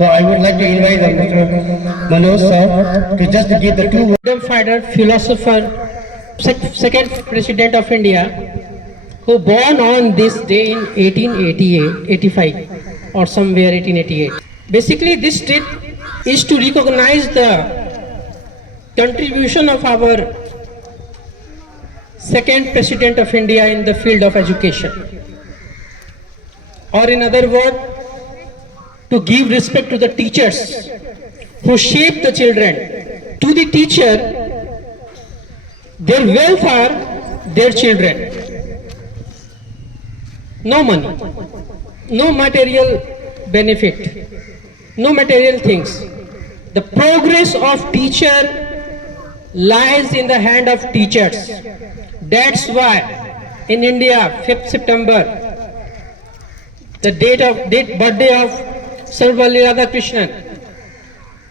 So I would like to invite Mr. Manoj sir to just give the two freedom fighter, philosopher, second president of India, who born on this day in 1888, 85 or somewhere 1888. Basically, this date is to recognize the contribution of our second president of India in the field of education. Or in other words, to give respect to the teachers who shape the children. To the teacher, their wealth are their children. No money, no material benefit, no material things. The progress of teacher lies in the hand of teachers. That's why in India, 5th September, the birthday of Sarvepalli Radhakrishnan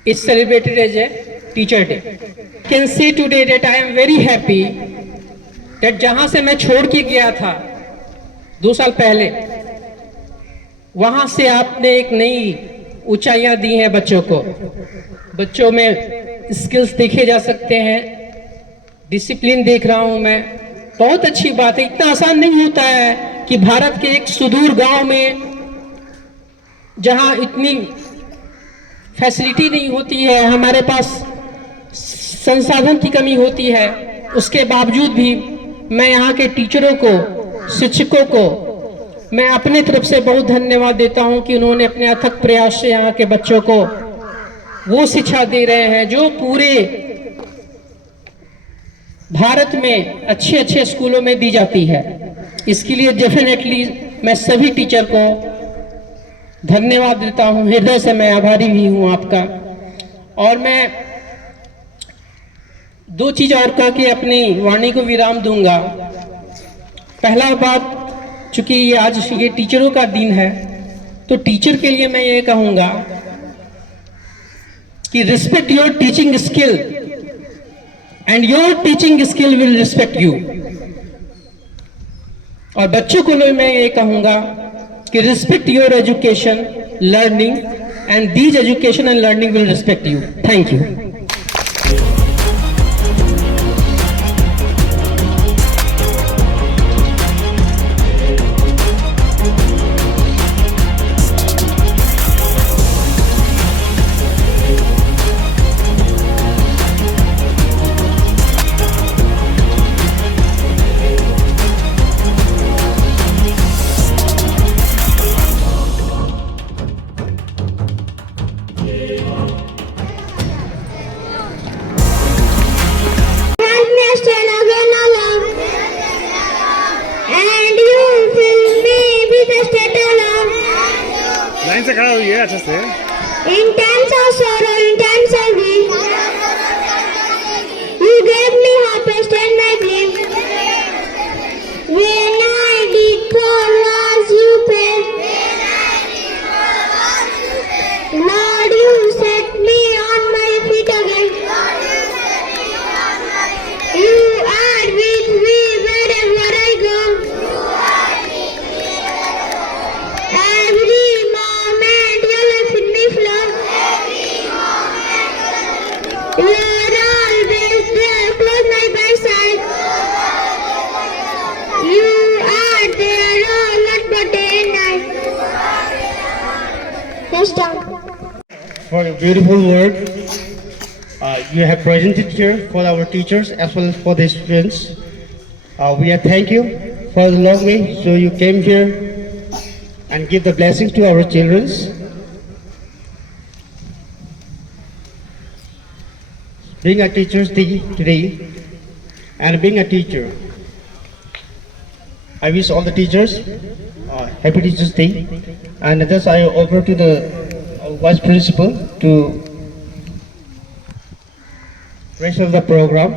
is celebrated as a teacher day. I can say today that I am very happy that जहाँ से मैं छोड़ के गया था 2 साल पहले, वहाँ से आपने एक नई ऊंचाइयाँ दी हैं बच्चों को. बच्चों में स्किल्स देखे जा सकते हैं, डिसिप्लिन देख रहा हूँ मैं. बहुत अच्छी बात है. इतना आसान नहीं होता है कि भारत के एक सुदूर गांव में जहां इतनी फैसिलिटी नहीं होती है, हमारे पास संसाधन की कमी होती है, उसके बावजूद भी मैं यहाँ के टीचरों को, शिक्षकों को मैं अपने तरफ से बहुत धन्यवाद देता हूँ कि उन्होंने अपने अथक प्रयास से यहाँ के बच्चों को वो शिक्षा दे रहे हैं जो पूरे भारत में अच्छे अच्छे स्कूलों में दी जाती है. इसके लिए डेफिनेटली मैं सभी टीचर को धन्यवाद देता हूं. हृदय से मैं आभारी भी हूं आपका. और मैं 2 चीज और कह के अपनी वाणी को विराम दूंगा. पहला बात, चूंकि ये आज ये टीचरों का दिन है, तो टीचर के लिए मैं ये कहूंगा कि respect your teaching skill and your teaching skill will respect you. और बच्चों को मैं ये कहूंगा कि respect your education, learning, and these education and learning will respect you. Thank you. Line से खड़ा हुई है अच्छे से. In times of sorrow, in times of grief, you gave me harvest and my dream. When I did poor was you paid. Lord, you set me on my feet again. You are with me wherever I go. Every moment you let me flow. You are always there, close my bedside. You are there all night but day and night. Yes, down. for a beautiful word you have presented here for our teachers as well as for the students. We are thank you for the long way, so you came here and give the blessings to our children. Being a teacher today and being a teacher, I wish all the teachers happy Teachers Day. And thus I offer to the Vice Principal to rest of the program.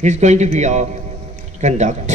He's going to be our conduct.